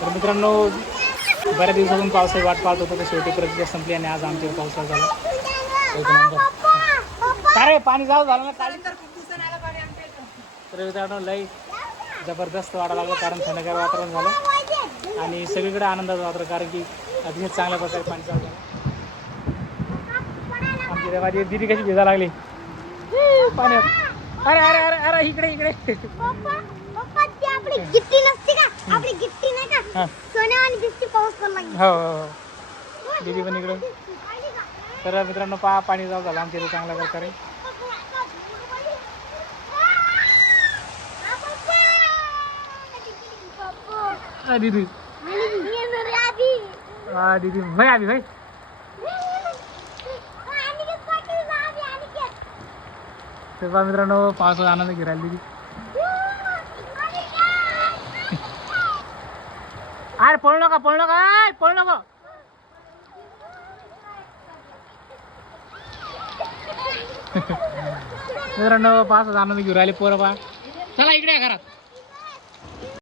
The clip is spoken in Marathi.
तर मित्रांनो, बऱ्याच दिवसातून पावसाची वाट पाहत होतो, तर शेवटी प्रक्रिया संपली आणि आज आमच्या पावसाळा झाला. एक नंबर. काय रे, पाणी जाऊ झालं ना काढी. तर मित्रांनो, लई जबरदस्त वाटायला लागलं, कारण थंडगार वातावरण झालं आणि सगळीकडे आनंदाचं वातावरण, कारण की अतिशय चांगल्या प्रकारे पाणी चालू झालं. आमची तेव्हा दिदी कशी भिजा लागली पाण्यात. अरे अरे अरे अरे इकडे इकडे. आपली गिट्टी नसते का, आपली गिट्टी नाही का सोन्यावानी दिसते पाऊस पडला. हो हो दीदी पण इकडे. तर मित्रांनो, पाणी जाऊ झालं आमच्या इथे चांगल्या प्रकारे. दीदी दीदी भाई आधी भाई. तर मित्रांनो, पावसाचा आनंद घेरायला दीदी. अरे पळू नका पळू नका पळू नका. मित्रांनो, पावसाचा आनंद घेऊन राहिले पोरं. पा चला इकडे या घरात.